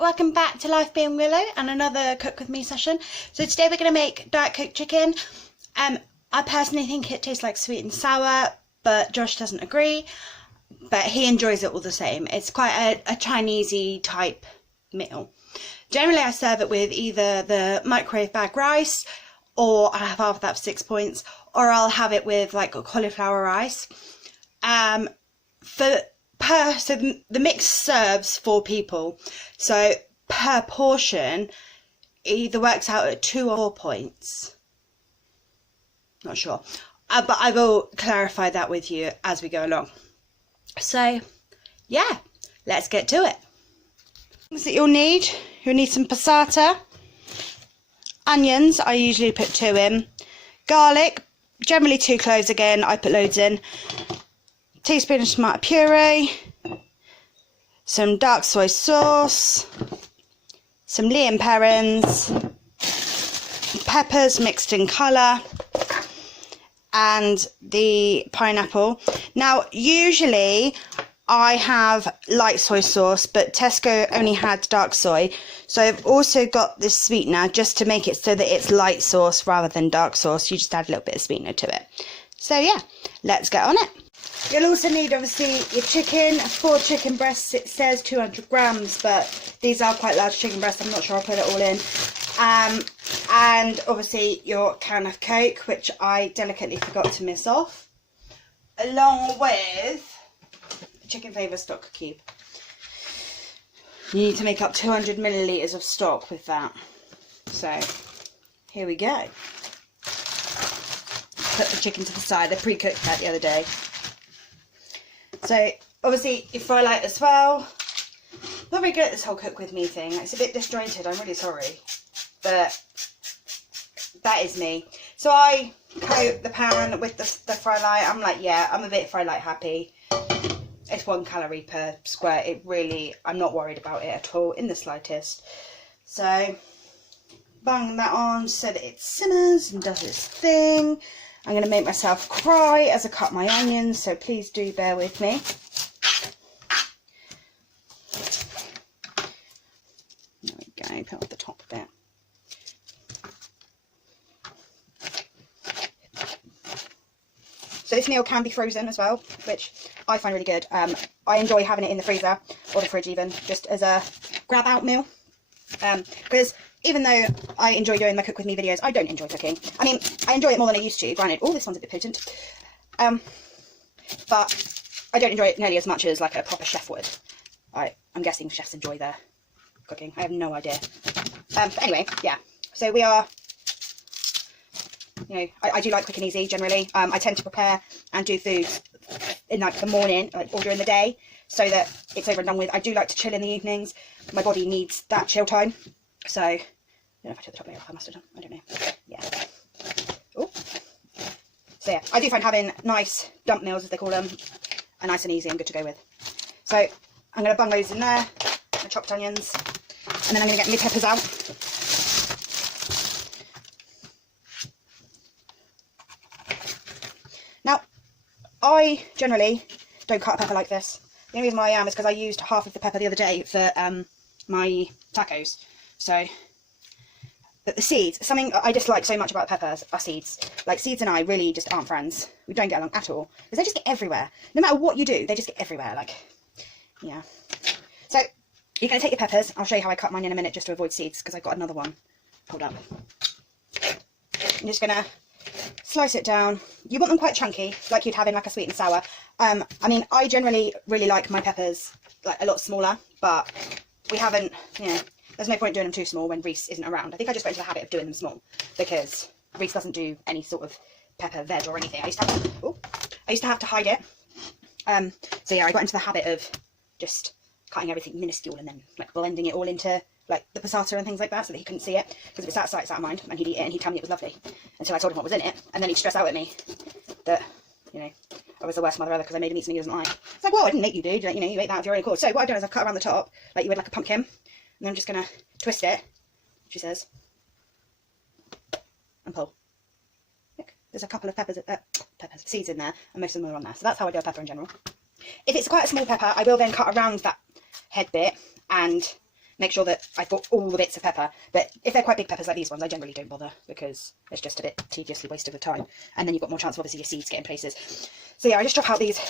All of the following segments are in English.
welcome back to Life Being Willow and another Cook With Me session. So today we're going to make Diet Coke chicken. I personally think it tastes like sweet and sour, but Josh doesn't agree, but he enjoys it all the same. It's quite a Chinese-y type meal. Generally I serve it with either the microwave bag rice, or I have half of that for 6 points, or I'll have it with like a cauliflower rice. So the mix serves 4 people, so per portion it either works out at 2 or 4 points. Not sure, but I will clarify that with you as we go along. So yeah, let's get to it. Things that you'll need some passata, onions, I usually put 2 in, garlic, generally 2 cloves, again I put loads in, teaspoon of tomato puree, some dark soy sauce, some Lea & Perrins, peppers mixed in colour, and the pineapple. Now usually I have light soy sauce, but Tesco only had dark soy, so I've also got this sweetener just to make it so that it's light sauce rather than dark sauce. You just add a little bit of sweetener to it. So yeah, let's get on it. You'll also need obviously your chicken, 4 chicken breasts. It says 200 grams, but these are quite large chicken breasts. I'm not sure I'll put it all in. And obviously your can of Coke, which I delicately forgot to miss off, along with the chicken flavour stock cube. You need to make up 200 millilitres of stock with that. So here we go. Put the chicken to the side. I pre-cooked that the other day. So obviously your fry light as well. Not very good at this whole Cook With Me thing. It's a bit disjointed, I'm really sorry, but that is me. So I coat the pan with the fry light. I'm like, yeah, I'm a bit fry light happy. It's 1 calorie per square. It really, I'm not worried about it at all in the slightest. So bang that on so that it simmers and does its thing. I'm going to make myself cry as I cut my onions, so please do bear with me. There we go, put off the top bit. So this meal can be frozen as well, which I find really good. I enjoy having it in the freezer, or the fridge even, just as a grab out meal. Because even though I enjoy doing my Cook With Me videos, I don't enjoy cooking. I mean, I enjoy it more than I used to, granted. Oh, this one's a bit potent. But I don't enjoy it nearly as much as like a proper chef would. I'm guessing chefs enjoy their cooking. I have no idea. But anyway, yeah. So we are, you know, I do like quick and easy generally. I tend to prepare and do food in like the morning, like or during the day, so that it's over and done with. I do like to chill in the evenings. My body needs that chill time. So, I don't know if I took the top layer off, I must have done, I don't know, yeah. Ooh. So yeah, I do find having nice dump meals, as they call them, are nice and easy and good to go with. So, I'm going to bung those in there, my chopped onions, and then I'm going to get my peppers out. Now, I generally don't cut a pepper like this. The only reason why I am is because I used half of the pepper the other day for my tacos. So, but the seeds, something I dislike so much about peppers are seeds. Like, seeds and I really just aren't friends. We don't get along at all. Because they just get everywhere. No matter what you do, they just get everywhere. Like, yeah. So, you're going to take your peppers. I'll show you how I cut mine in a minute just to avoid seeds, because I've got another one. Hold up. I'm just going to slice it down. You want them quite chunky, like you'd have in like a sweet and sour. I mean, I generally really like my peppers like a lot smaller, but we haven't, you know, there's no point doing them too small when Reese isn't around. I think I just got into the habit of doing them small because Reese doesn't do any sort of pepper veg or anything. I used to have to hide it. So yeah, I got into the habit of just cutting everything minuscule and then like blending it all into like the passata and things like that so that he couldn't see it, because if it's that sight, it's out of mind, and he'd eat it and he'd tell me it was lovely until I told him what was in it, and then he'd stress out at me that, you know, I was the worst mother ever because I made him eat something he doesn't like. It's like, well, I didn't make you, dude. You know, you ate that of your own accord. So what I've done is I've cut around the top like you would like a pumpkin, and then I'm just gonna twist it, she says, and pull. Look, there's a couple of seeds in there, and most of them are on there. So that's how I do a pepper in general. If it's quite a small pepper, I will then cut around that head bit and make sure that I've got all the bits of pepper. But if they're quite big peppers like these ones, I generally don't bother because it's just a bit tediously wasted of time. And then you've got more chance of obviously your seeds getting places. So yeah, I just chop out these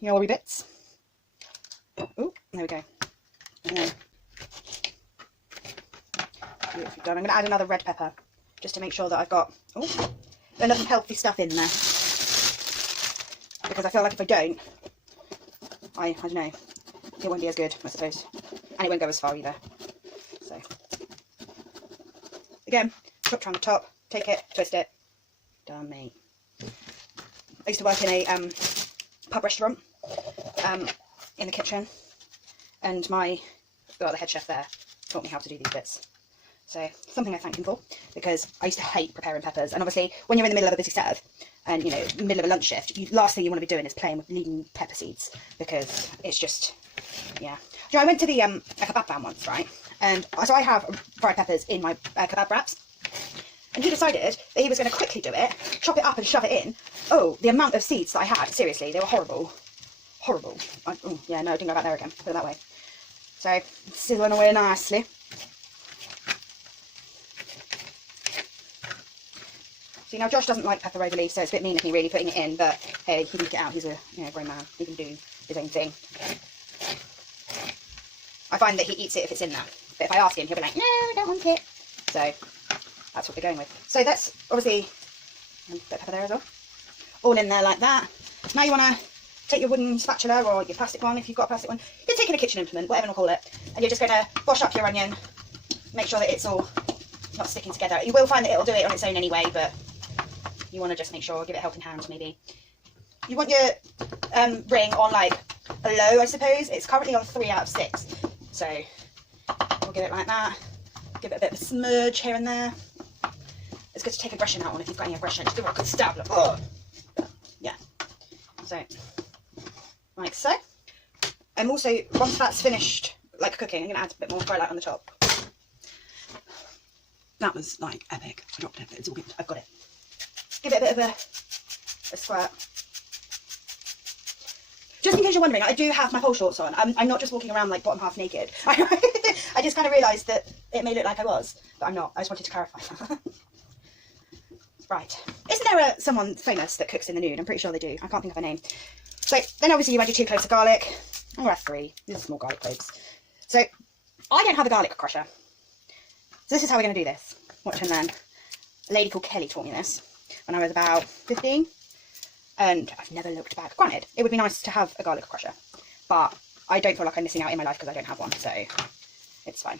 yellowy bits. Oh, there we go. And then, beautifully done. I'm going to add another red pepper just to make sure that I've got enough healthy stuff in there. Because I feel like if I don't, I don't know, it won't be as good, I suppose. And it won't go as far either. So, again, chop around the top, take it, twist it, done, mate. I used to work in a pub restaurant in the kitchen, and the head chef there taught me how to do these bits. So, something I thank him for, because I used to hate preparing peppers. And obviously, when you're in the middle of a busy serve, and, you know, middle of a lunch shift, last thing you want to be doing is playing with leaving pepper seeds, because it's just, yeah. You know, I went to the a kebab van once, right? And so I have fried peppers in my kebab wraps. And he decided that he was going to quickly do it, chop it up and shove it in. Oh, the amount of seeds that I had, seriously, they were horrible. Horrible. Yeah, no, I didn't go back there again, put it that way. So, sizzling away nicely. See, now Josh doesn't like pepper overly, so it's a bit mean of me really putting it in, but hey, he can get out. He's a grown man. He can do his own thing. I find that he eats it if it's in there. But if I ask him, he'll be like, no, I don't want it. So, that's what we're going with. So that's obviously a bit of pepper there as well. All in there like that. Now you want to take your wooden spatula or your plastic one, if you've got a plastic one. You're taking a kitchen implement, whatever you call it. And you're just going to wash up your onion. Make sure that it's all not sticking together. You will find that it'll do it on its own anyway, but you want to just make sure, give it a helping hand maybe. You want your ring on like a low, I suppose. It's currently on 3 out of 6. So we'll give it like that. Give it a bit of a smudge here and there. It's good to take aggression out on if you've got any aggression. Just give it a good stab. Like, oh. Yeah. So, like so. And also, once that's finished, like cooking, I'm going to add a bit more dry light on the top. That was like epic. I dropped it, but it's all good. I've got it. Give it a bit of a squirt. Just in case you're wondering, I do have my pole shorts on. I'm not just walking around like bottom half naked. I just kind of realised that it may look like I was, but I'm not. I just wanted to clarify that. Right. Isn't there someone famous that cooks in the nude? I'm pretty sure they do. I can't think of her name. So then obviously you add your 2 cloves of garlic. I'm going to add 3. These are small garlic cloves. So I don't have a garlic crusher. So this is how we're going to do this. Watch and learn. A lady called Kelly taught me this when I was about 15. And I've never looked back. Granted, it would be nice to have a garlic crusher, but I don't feel like I'm missing out in my life because I don't have one, so it's fine.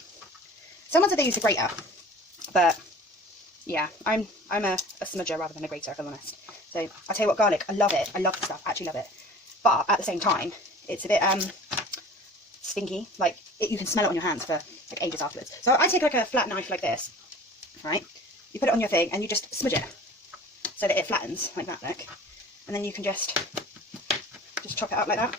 Someone said they use a grater, but yeah, I'm a smudger rather than a grater, if I'm honest. So I'll tell you what, garlic, I love it. I love the stuff, I actually love it. But at the same time, it's a bit stinky. Like, you can smell it on your hands for like ages afterwards. So I take like a flat knife like this, right? You put it on your thing and you just smudge it so that it flattens like that, look. And then you can just chop it up like that.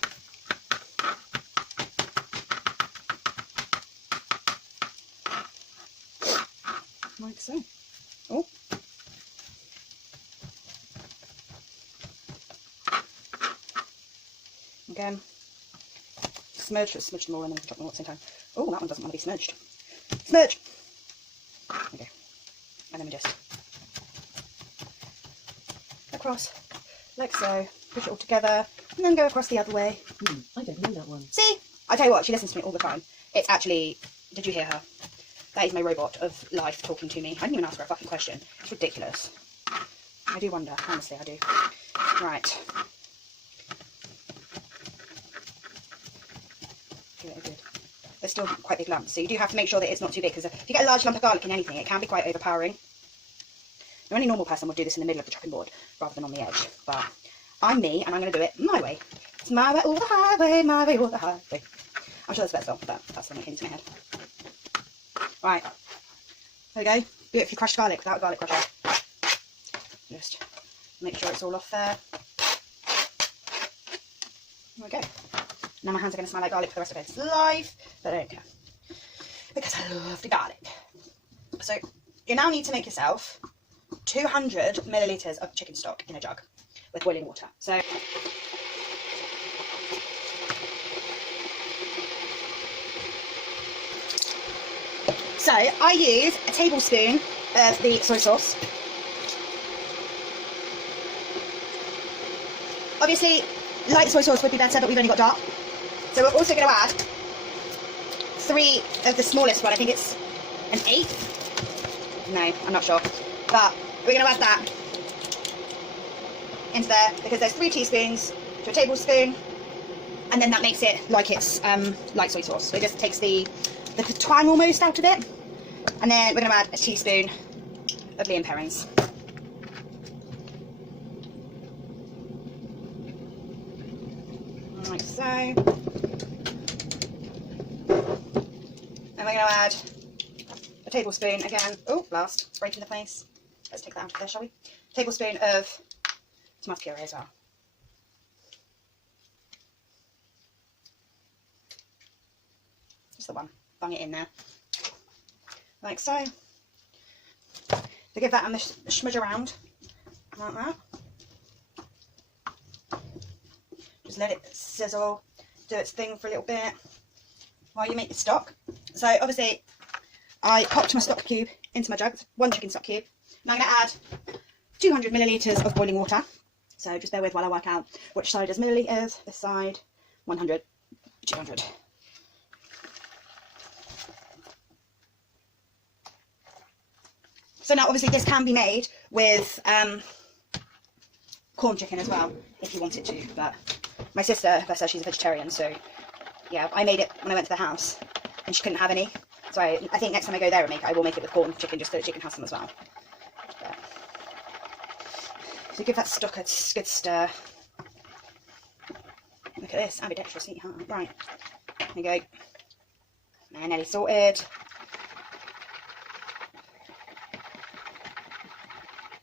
Like so. Oh. Again. Smudge them all and then chop them all at the same time. Oh, that one doesn't want to be smudged. Smudge! Okay. And then we just across. Like so, push it all together, and then go across the other way. I don't know that one. See? I tell you what, she listens to me all the time. It's actually, did you hear her? That is my robot of life talking to me. I didn't even ask her a fucking question. It's ridiculous. I do wonder, honestly I do. Right. Give it a good. They're still quite big lumps, so you do have to make sure that it's not too big, because if you get a large lump of garlic in anything, it can be quite overpowering. Now, any normal person would do this in the middle of the chopping board rather than on the edge, but I'm me and I'm going to do it my way. It's my way or the highway, my way or the highway. I'm sure that's a better song, but that's the one that came to my head. Right, there we go. Beautifully crushed garlic without a garlic crusher. Just make sure it's all off there. There we go. Now my hands are going to smell like garlic for the rest of its life, but I don't care, because I love the garlic. So you now need to make yourself 200 millilitres of chicken stock in a jug with boiling water. So So I use a tablespoon of the soy sauce. Obviously, light soy sauce would be better, but we've only got dark. So we're also going to add 3 of the smallest one. I think it's an 1/8. No, I'm not sure. But we're going to add that into there because there's 3 teaspoons to a tablespoon, and then that makes it like it's light soy sauce. So it just takes the twang almost out of it. And then we're going to add a teaspoon of Lea & Perrins. Like so. And we're going to add a tablespoon again. Oh, blast, it's breaking the place. Let's take that out of there, shall we? A tablespoon of tomato puree as well. Just the one. Bung it in there. Like so. To give that a smudge around. Like that. Just let it sizzle, do its thing for a little bit while you make the stock. So obviously I popped my stock cube into my jug, 1 chicken stock cube. Now I'm going to add 200 millilitres of boiling water. So just bear with while I work out which side is millilitres. This side, 100, 200. So now obviously this can be made with corn chicken as well, if you wanted to, but my sister, bless her, she's a vegetarian, so yeah, I made it when I went to the house and she couldn't have any. So I think next time I go there and make it, I will make it with corn chicken just so the chicken has some as well. But, so give that stock a good stir. Look at this, ambidextrous, sweetheart. Right, there you go. Now nearly sorted.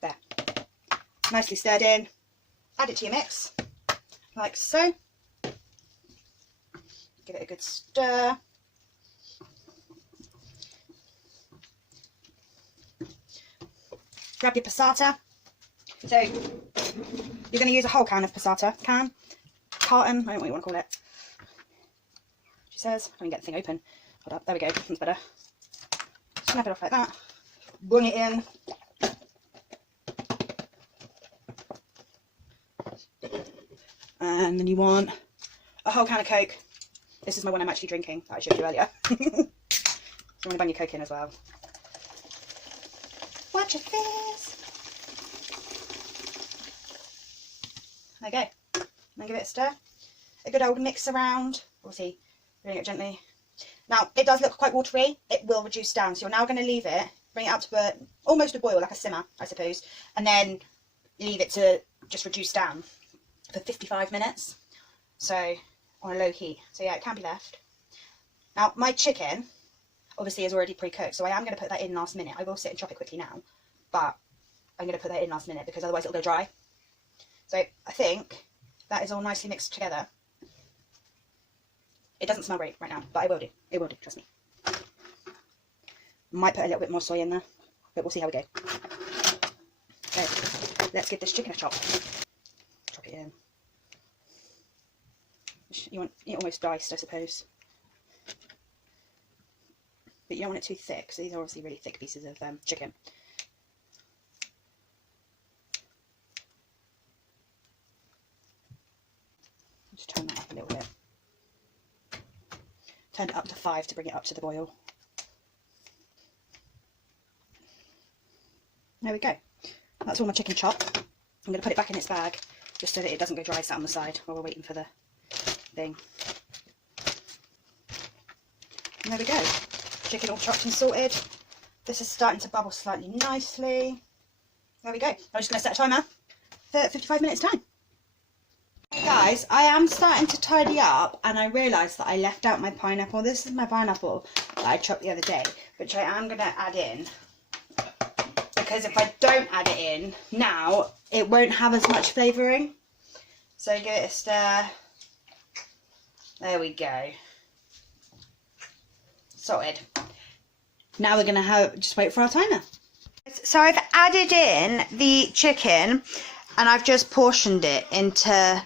There. Nicely stirred in. Add it to your mix, like so. Give it a good stir. Grab your passata. So you're going to use a whole can of passata. Carton, I don't know what you want to call it. She says, I can get the thing open. Hold up, there we go, that's better. Snap it off like that. Bring it in. And then you want a whole can of Coke. This is my one I'm actually drinking that I showed you earlier. So you want to bung your Coke in as well. Watch your face. There you go. Then give it a stir. A good old mix around. Obviously, bring it gently. Now, it does look quite watery. It will reduce down. So you're now going to leave it, bring it up to almost a boil, like a simmer, I suppose. And then leave it to just reduce down for 55 minutes, so on a low heat. So yeah, it can be left. Now my chicken obviously is already pre-cooked, so I am going to put that in last minute. I will sit and chop it quickly now, but I'm going to put that in last minute because otherwise it'll go dry. So I think that is all nicely mixed together. It doesn't smell great right now, but it will do. It will do, trust me. Might put a little bit more soy in there, but we'll see how we go. So let's give this chicken a chop. Chop it in. You want it almost diced, I suppose. But you don't want it too thick, so these are obviously really thick pieces of chicken. Just turn that up a little bit. Turn it up to 5 to bring it up to the boil. There we go. That's all my chicken chopped. I'm going to put it back in its bag just so that it doesn't go dry sat on the side while we're waiting for the thing. And there we go. Chicken all chopped and sorted. This is starting to bubble slightly nicely. There we go. I'm just going to set a timer for 55 minutes time. Hey guys, I am starting to tidy up and I realised that I left out my pineapple. This is my pineapple that I chopped the other day, which I am going to add in. Because if I don't add it in now, it won't have as much flavouring. So give it a stir. There we go. Sorted. Now we're going to just wait for our timer. So I've added in the chicken and I've just portioned it into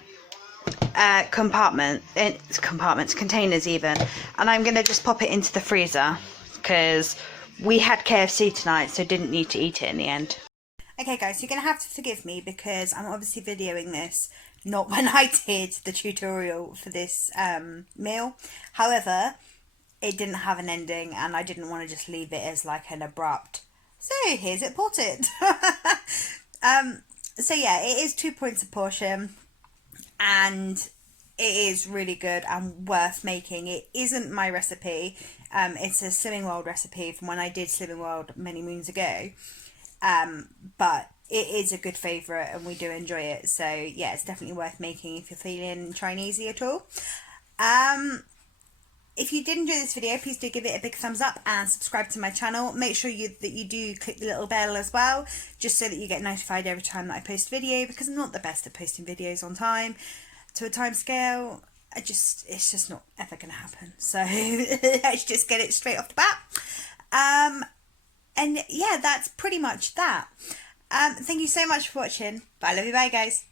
containers even. And I'm going to just pop it into the freezer because We had KFC tonight, so didn't need to eat it in the end. Okay guys, you're going to have to forgive me because I'm obviously videoing this not when I did the tutorial for this meal. However, it didn't have an ending and I didn't want to just leave it as like an abrupt, so here's it potted. So yeah, it is 2 points a portion and it is really good and worth making. It isn't my recipe. It's a Slimming World recipe from when I did Slimming World many moons ago. But it is a good favourite and we do enjoy it. So yeah, it's definitely worth making if you're feeling Chinese-y at all. If you did enjoy this video, please do give it a big thumbs up and subscribe to my channel. Make sure that you do click the little bell as well, just so that you get notified every time that I post a video, because I'm not the best at posting videos on time, to a time scale. It's just not ever going to happen. So let's just get it straight off the bat. And yeah, that's pretty much that. Thank you so much for watching. Bye, love you, bye guys.